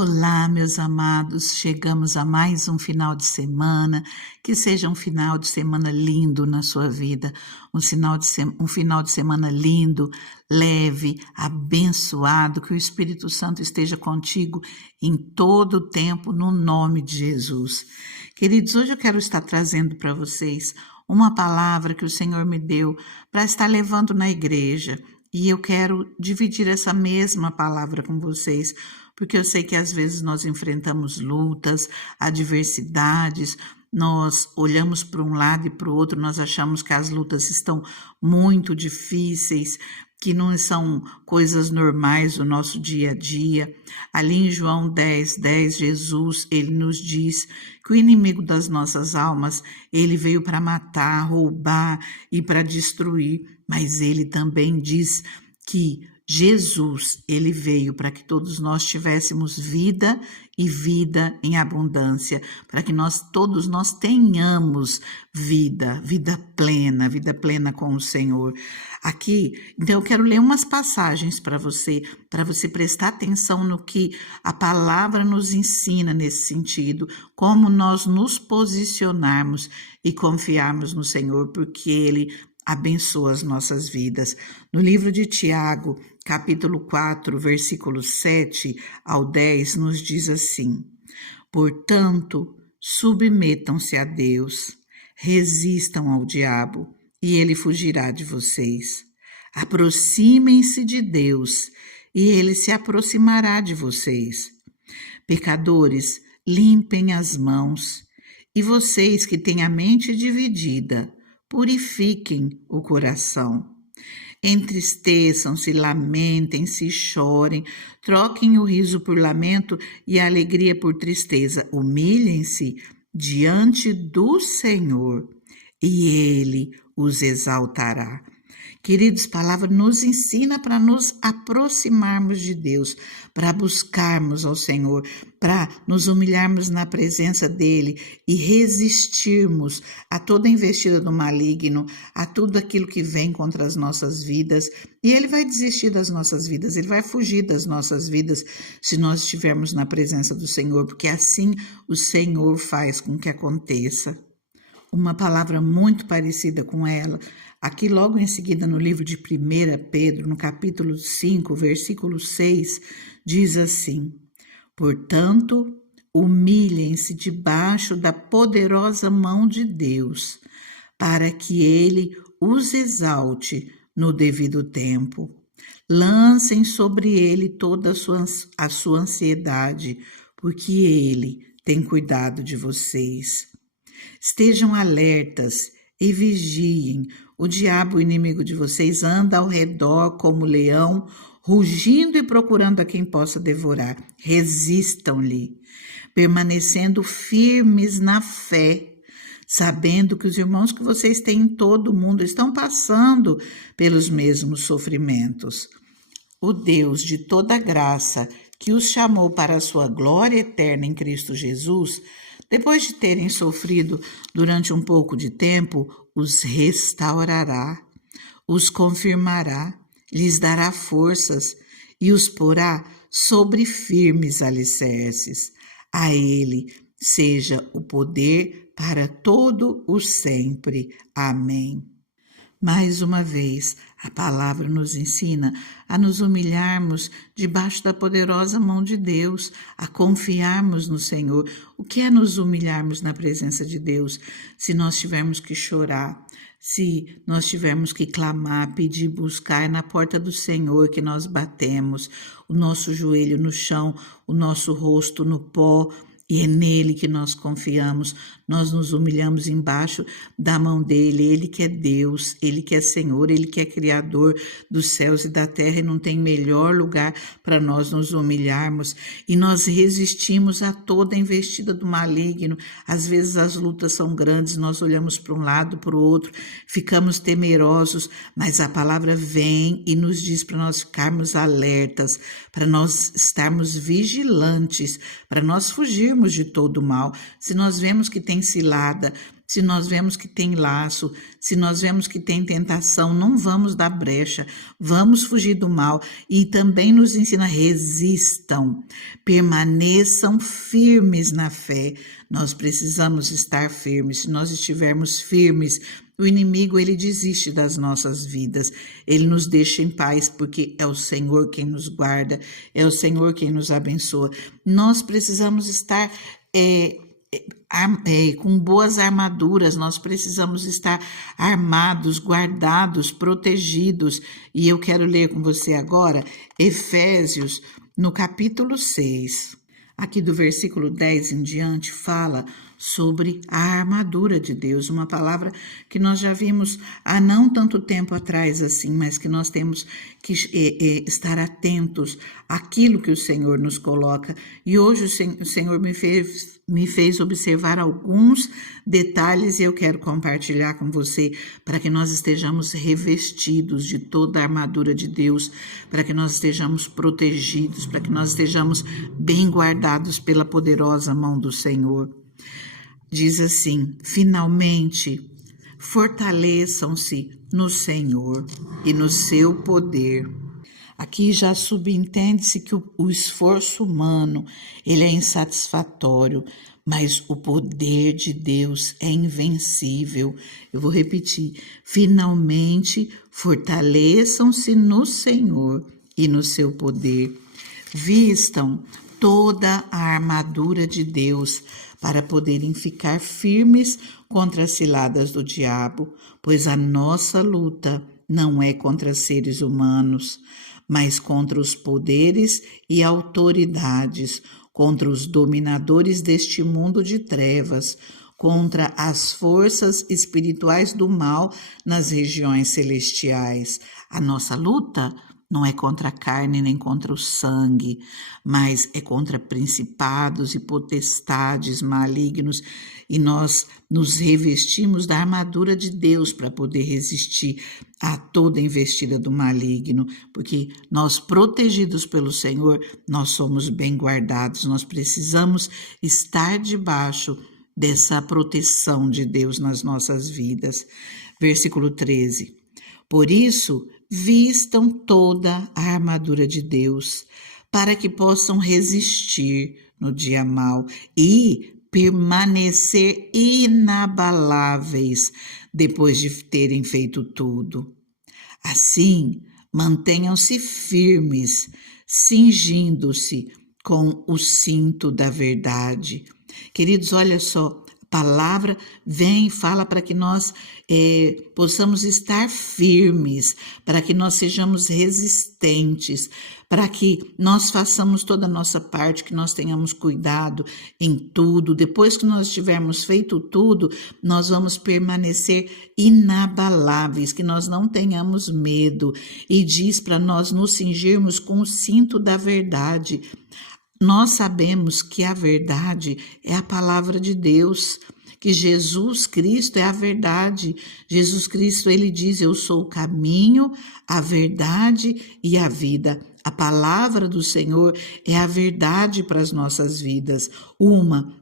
Olá, meus amados, chegamos a mais um final de semana, que seja um final de semana lindo na sua vida, um final de semana lindo, leve, abençoado, que o Espírito Santo esteja contigo em todo o tempo, no nome de Jesus. Queridos, hoje eu quero estar trazendo para vocês uma palavra que o Senhor me deu para estar levando na igreja, e eu quero dividir essa mesma palavra com vocês, porque eu sei que às vezes nós enfrentamos lutas, adversidades, nós olhamos para um lado e para o outro, nós achamos que as lutas estão muito difíceis, que não são coisas normais do nosso dia a dia. Ali em João 10:10, Jesus, ele nos diz que o inimigo das nossas almas, ele veio para matar, roubar e para destruir, mas ele também diz que Jesus, ele veio para que todos nós tivéssemos vida e vida em abundância, para que todos nós tenhamos vida plena com o Senhor. Aqui, então eu quero ler umas passagens para você prestar atenção no que a palavra nos ensina nesse sentido, como nós nos posicionarmos e confiarmos no Senhor, porque Ele abençoa as nossas vidas. No livro de Tiago, capítulo 4, versículos 7 ao 10, nos diz assim: Portanto, submetam-se a Deus, resistam ao diabo, e ele fugirá de vocês. Aproximem-se de Deus, e ele se aproximará de vocês. Pecadores, limpem as mãos, e vocês que têm a mente dividida, purifiquem o coração. Entristeçam-se, lamentem-se e chorem, troquem o riso por lamento e a alegria por tristeza. Humilhem-se diante do Senhor e Ele os exaltará. Queridos, a palavra nos ensina para nos aproximarmos de Deus, para buscarmos ao Senhor, para nos humilharmos na presença dEle e resistirmos a toda investida do maligno, a tudo aquilo que vem contra as nossas vidas. E Ele vai desistir das nossas vidas, Ele vai fugir das nossas vidas se nós estivermos na presença do Senhor, porque assim o Senhor faz com que aconteça. Uma palavra muito parecida com ela, aqui logo em seguida no livro de 1 Pedro, no capítulo 5, versículo 6, diz assim: Portanto, humilhem-se debaixo da poderosa mão de Deus, para que Ele os exalte no devido tempo. Lancem sobre Ele toda a sua ansiedade, porque Ele tem cuidado de vocês. Estejam alertas e vigiem. O diabo, o inimigo de vocês, anda ao redor como leão, rugindo e procurando a quem possa devorar. Resistam-lhe, permanecendo firmes na fé, sabendo que os irmãos que vocês têm em todo o mundo estão passando pelos mesmos sofrimentos. O Deus de toda graça, que os chamou para a sua glória eterna em Cristo Jesus, depois de terem sofrido durante um pouco de tempo, os restaurará, os confirmará, lhes dará forças e os porá sobre firmes alicerces. A Ele seja o poder para todo o sempre. Amém. Mais uma vez, a palavra nos ensina a nos humilharmos debaixo da poderosa mão de Deus, a confiarmos no Senhor. O que é nos humilharmos na presença de Deus? Se nós tivermos que chorar, se nós tivermos que clamar, pedir, buscar na porta do Senhor que nós batemos, o nosso joelho no chão, o nosso rosto no pó, e é nele que nós confiamos, nós nos humilhamos embaixo da mão dele, ele que é Deus, ele que é Senhor, ele que é Criador dos céus e da terra, e não tem melhor lugar para nós nos humilharmos, e nós resistimos a toda a investida do maligno. Às vezes as lutas são grandes, nós olhamos para um lado, para o outro, ficamos temerosos, mas a palavra vem e nos diz para nós ficarmos alertas, para nós estarmos vigilantes, para nós fugirmos de todo o mal. Se nós vemos que tem cilada, Se nós vemos que tem laço, se nós vemos que tem tentação, não vamos dar brecha, vamos fugir do mal. E também nos ensina: resistam, permaneçam firmes na fé. Nós precisamos estar firmes. Se nós estivermos firmes, o inimigo, ele desiste das nossas vidas, ele nos deixa em paz, porque é o Senhor quem nos guarda, é o Senhor quem nos abençoa. Nós precisamos estar com boas armaduras, nós precisamos estar armados, guardados, protegidos. E eu quero ler com você agora Efésios, no capítulo 6. Aqui do versículo 10 em diante fala sobre a armadura de Deus, uma palavra que nós já vimos há não tanto tempo atrás assim, mas que nós temos que estar atentos àquilo que o Senhor nos coloca. E hoje o Senhor me fez observar alguns detalhes e eu quero compartilhar com você para que nós estejamos revestidos de toda a armadura de Deus, para que nós estejamos protegidos, para que nós estejamos bem guardados pela poderosa mão do Senhor. Diz assim: finalmente, fortaleçam-se no Senhor e no seu poder. Aqui já subentende-se que o esforço humano, ele é insatisfatório, mas o poder de Deus é invencível. Eu vou repetir: finalmente, fortaleçam-se no Senhor e no seu poder. Vistam toda a armadura de Deus para poderem ficar firmes contra as ciladas do diabo, pois a nossa luta não é contra seres humanos, mas contra os poderes e autoridades, contra os dominadores deste mundo de trevas, contra as forças espirituais do mal nas regiões celestiais. A nossa luta não é contra a carne nem contra o sangue, mas é contra principados e potestades malignos, e nós nos revestimos da armadura de Deus para poder resistir a toda investida do maligno, porque nós, protegidos pelo Senhor, nós somos bem guardados. Nós precisamos estar debaixo dessa proteção de Deus nas nossas vidas. Versículo 13. Por isso, vistam toda a armadura de Deus, para que possam resistir no dia mau e permanecer inabaláveis depois de terem feito tudo. Assim, mantenham-se firmes, cingindo-se com o cinto da verdade. Queridos, olha só, a palavra vem e fala para que nós possamos estar firmes, para que nós sejamos resistentes, para que nós façamos toda a nossa parte, que nós tenhamos cuidado em tudo. Depois que nós tivermos feito tudo, nós vamos permanecer inabaláveis, que nós não tenhamos medo. E diz para nós nos cingirmos com o cinto da verdade. Nós sabemos que a verdade é a palavra de Deus, que Jesus Cristo é a verdade. Jesus Cristo, ele diz: eu sou o caminho, a verdade e a vida. A palavra do Senhor é a verdade para as nossas vidas.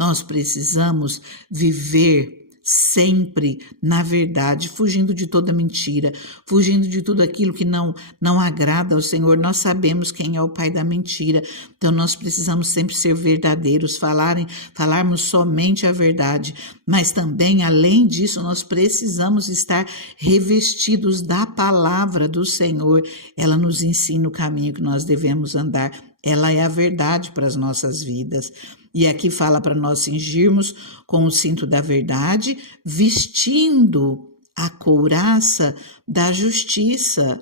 Nós precisamos viver sempre na verdade, fugindo de toda mentira, fugindo de tudo aquilo que não agrada ao Senhor. Nós sabemos quem é o pai da mentira, então nós precisamos sempre ser verdadeiros, falarmos somente a verdade, mas também, além disso, nós precisamos estar revestidos da palavra do Senhor. Ela nos ensina o caminho que nós devemos andar, ela é a verdade para as nossas vidas. E aqui fala para nós cingirmos com o cinto da verdade, vestindo a couraça da justiça.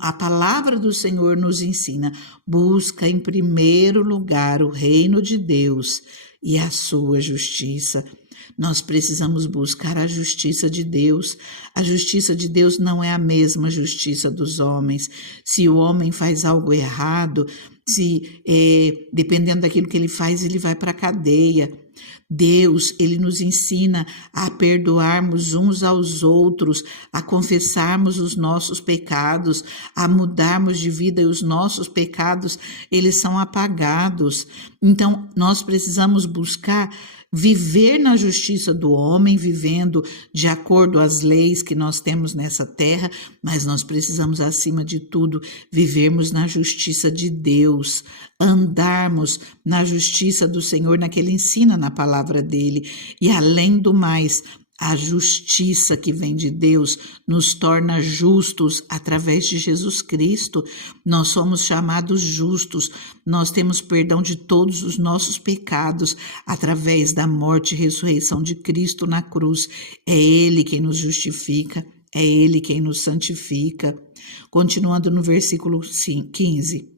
A palavra do Senhor nos ensina: busca em primeiro lugar o reino de Deus e a sua justiça. Nós precisamos buscar a justiça de Deus. A justiça de Deus não é a mesma justiça dos homens. Se o homem faz algo errado, dependendo daquilo que ele faz, ele vai para a cadeia. Deus, ele nos ensina a perdoarmos uns aos outros, a confessarmos os nossos pecados, a mudarmos de vida e os nossos pecados, eles são apagados. Então, nós precisamos buscar viver na justiça do homem, vivendo de acordo às leis que nós temos nessa terra, mas nós precisamos, acima de tudo, vivermos na justiça de Deus, andarmos na justiça do Senhor, na que Ele ensina na palavra dele. E além do mais, a justiça que vem de Deus nos torna justos através de Jesus Cristo. Nós somos chamados justos, nós temos perdão de todos os nossos pecados através da morte e ressurreição de Cristo na cruz. É Ele quem nos justifica, é Ele quem nos santifica. Continuando no versículo 15.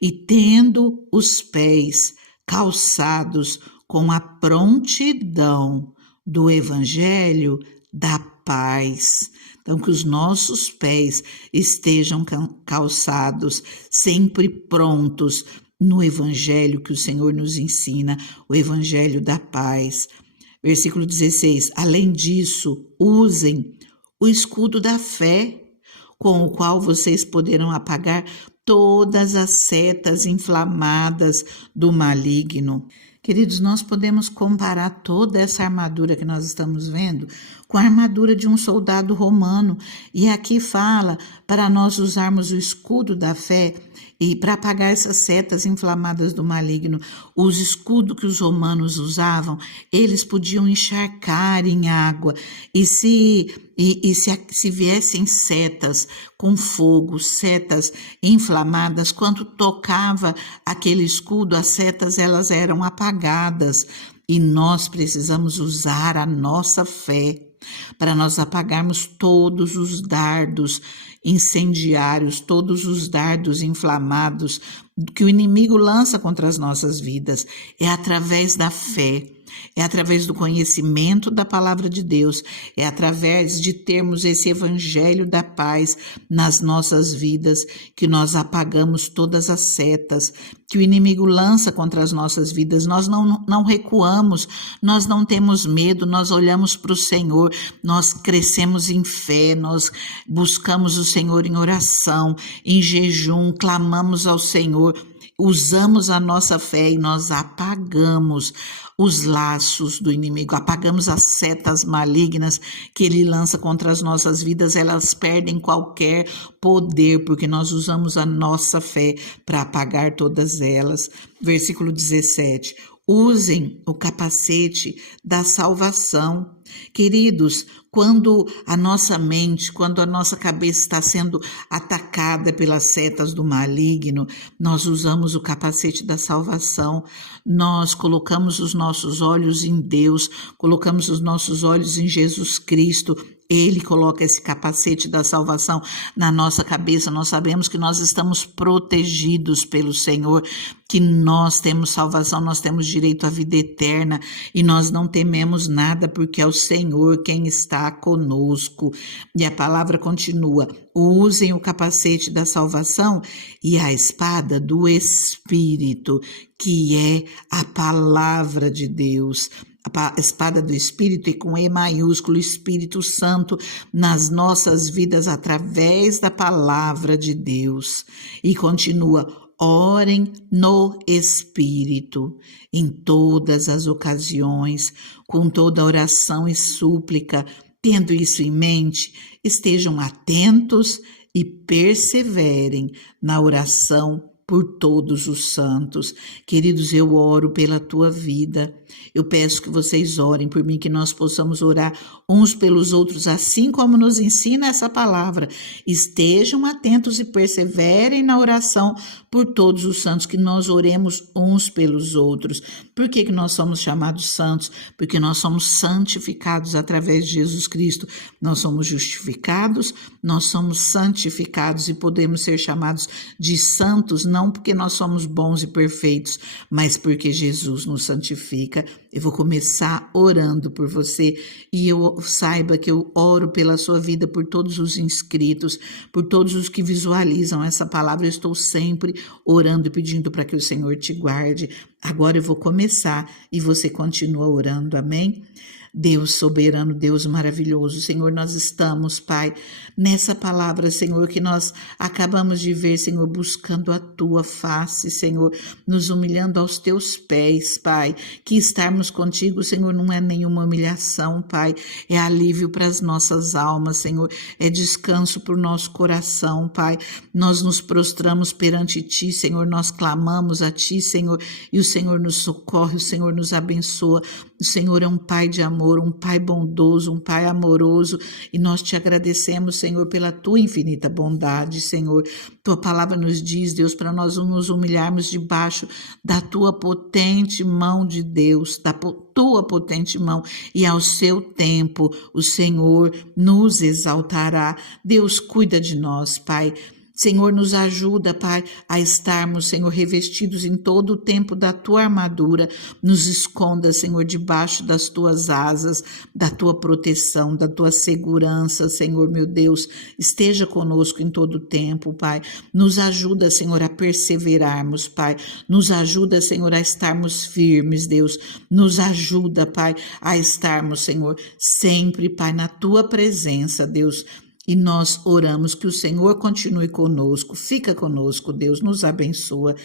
E tendo os pés calçados com a prontidão do Evangelho da paz. Então, que os nossos pés estejam calçados, sempre prontos no Evangelho que o Senhor nos ensina, o Evangelho da paz. Versículo 16. Além disso, usem o escudo da fé, com o qual vocês poderão apagar todas as setas inflamadas do maligno. Queridos, nós podemos comparar toda essa armadura que nós estamos vendo com a armadura de um soldado romano. E aqui fala para nós usarmos o escudo da fé e para apagar essas setas inflamadas do maligno. Os escudos que os romanos usavam, eles podiam encharcar em água. E se viessem setas com fogo, setas inflamadas, quando tocava aquele escudo, as setas elas eram apagadas. E nós precisamos usar a nossa fé para nós apagarmos todos os dardos incendiários, todos os dardos inflamados que o inimigo lança contra as nossas vidas. É através da fé, é através do conhecimento da palavra de Deus, é através de termos esse evangelho da paz nas nossas vidas que nós apagamos todas as setas que o inimigo lança contra as nossas vidas. Nós não recuamos, nós não temos medo, nós olhamos para o Senhor, nós crescemos em fé, nós buscamos o Senhor em oração, em jejum, clamamos ao Senhor, usamos a nossa fé e nós apagamos os laços do inimigo, apagamos as setas malignas que ele lança contra as nossas vidas. Elas perdem qualquer poder, porque nós usamos a nossa fé para apagar todas elas. Versículo 17. Usem o capacete da salvação. Queridos, quando a nossa mente, quando a nossa cabeça está sendo atacada pelas setas do maligno, nós usamos o capacete da salvação. Nós colocamos os nossos olhos em Deus, colocamos os nossos olhos em Jesus Cristo. Ele coloca esse capacete da salvação na nossa cabeça. Nós sabemos que nós estamos protegidos pelo Senhor, que nós temos salvação, nós temos direito à vida eterna e nós não tememos nada, porque é o Senhor quem está conosco. E a palavra continua: usem o capacete da salvação e a espada do Espírito, que é a palavra de Deus. A espada do Espírito, e com E maiúsculo, Espírito Santo nas nossas vidas através da palavra de Deus. E continua: orem no Espírito em todas as ocasiões, com toda oração e súplica. Tendo isso em mente, estejam atentos e perseverem na oração por todos os santos. Queridos, eu oro pela tua vida. Eu peço que vocês orem por mim, que nós possamos orar uns pelos outros, assim como nos ensina essa palavra. Estejam atentos e perseverem na oração por todos os santos, que nós oremos uns pelos outros. Por que nós somos chamados santos? Porque nós somos santificados através de Jesus Cristo. Nós somos justificados, nós somos santificados e podemos ser chamados de santos, não porque nós somos bons e perfeitos, mas porque Jesus nos santifica. Eu vou começar orando por você e eu saiba que eu oro pela sua vida, por todos os inscritos, por todos os que visualizam essa palavra. Eu estou sempre orando e pedindo para que o Senhor te guarde. Agora eu vou começar e você continua orando, amém? Deus soberano, Deus maravilhoso, Senhor, nós estamos, Pai, nessa palavra, Senhor, que nós acabamos de ver, Senhor, buscando a Tua face, Senhor, nos humilhando aos Teus pés, Pai, que estarmos contigo, Senhor, não é nenhuma humilhação, Pai, é alívio para as nossas almas, Senhor, é descanso para o nosso coração, Pai, nós nos prostramos perante Ti, Senhor, nós clamamos a Ti, Senhor, e o Senhor nos socorre, o Senhor nos abençoa, o Senhor é um Pai de amor, um Pai bondoso, um Pai amoroso, e nós te agradecemos, Senhor, pela Tua infinita bondade, Senhor. Tua palavra nos diz, Deus, para nós nos humilharmos debaixo da Tua potente mão de Deus, Tua potente mão, e ao seu tempo o Senhor nos exaltará. Deus, cuida de nós, Pai. Senhor, nos ajuda, Pai, a estarmos, Senhor, revestidos em todo o tempo da Tua armadura. Nos esconda, Senhor, debaixo das Tuas asas, da Tua proteção, da Tua segurança, Senhor, meu Deus. Esteja conosco em todo o tempo, Pai. Nos ajuda, Senhor, a perseverarmos, Pai. Nos ajuda, Senhor, a estarmos firmes, Deus. Nos ajuda, Pai, a estarmos, Senhor, sempre, Pai, na Tua presença, Deus. E nós oramos que o Senhor continue conosco, fica conosco, Deus nos abençoa